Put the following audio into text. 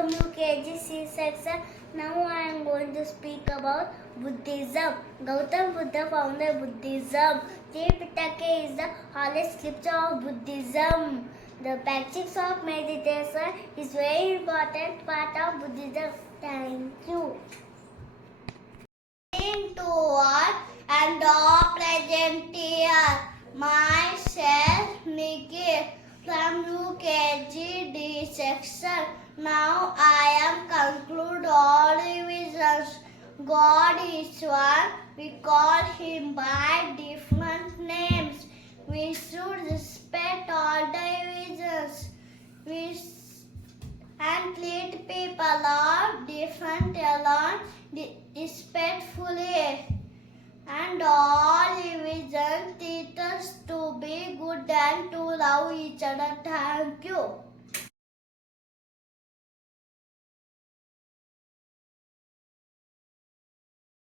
Welcome to KGC section. Now I am going to speak about Buddhism. Gautam Buddha founded Buddhism. Tripitaka is the hardest scripture of Buddhism. The practice of meditation is very important part of Buddhism. Thank you. To what and all present here. Myself, Nikki, from UKG section. Now I am conclude all revisions. God is one. We call Him by different names. We should respect all the revisions. And treat people of different alone respectfully. And all religions teach us to be good and to love each other. Thank you.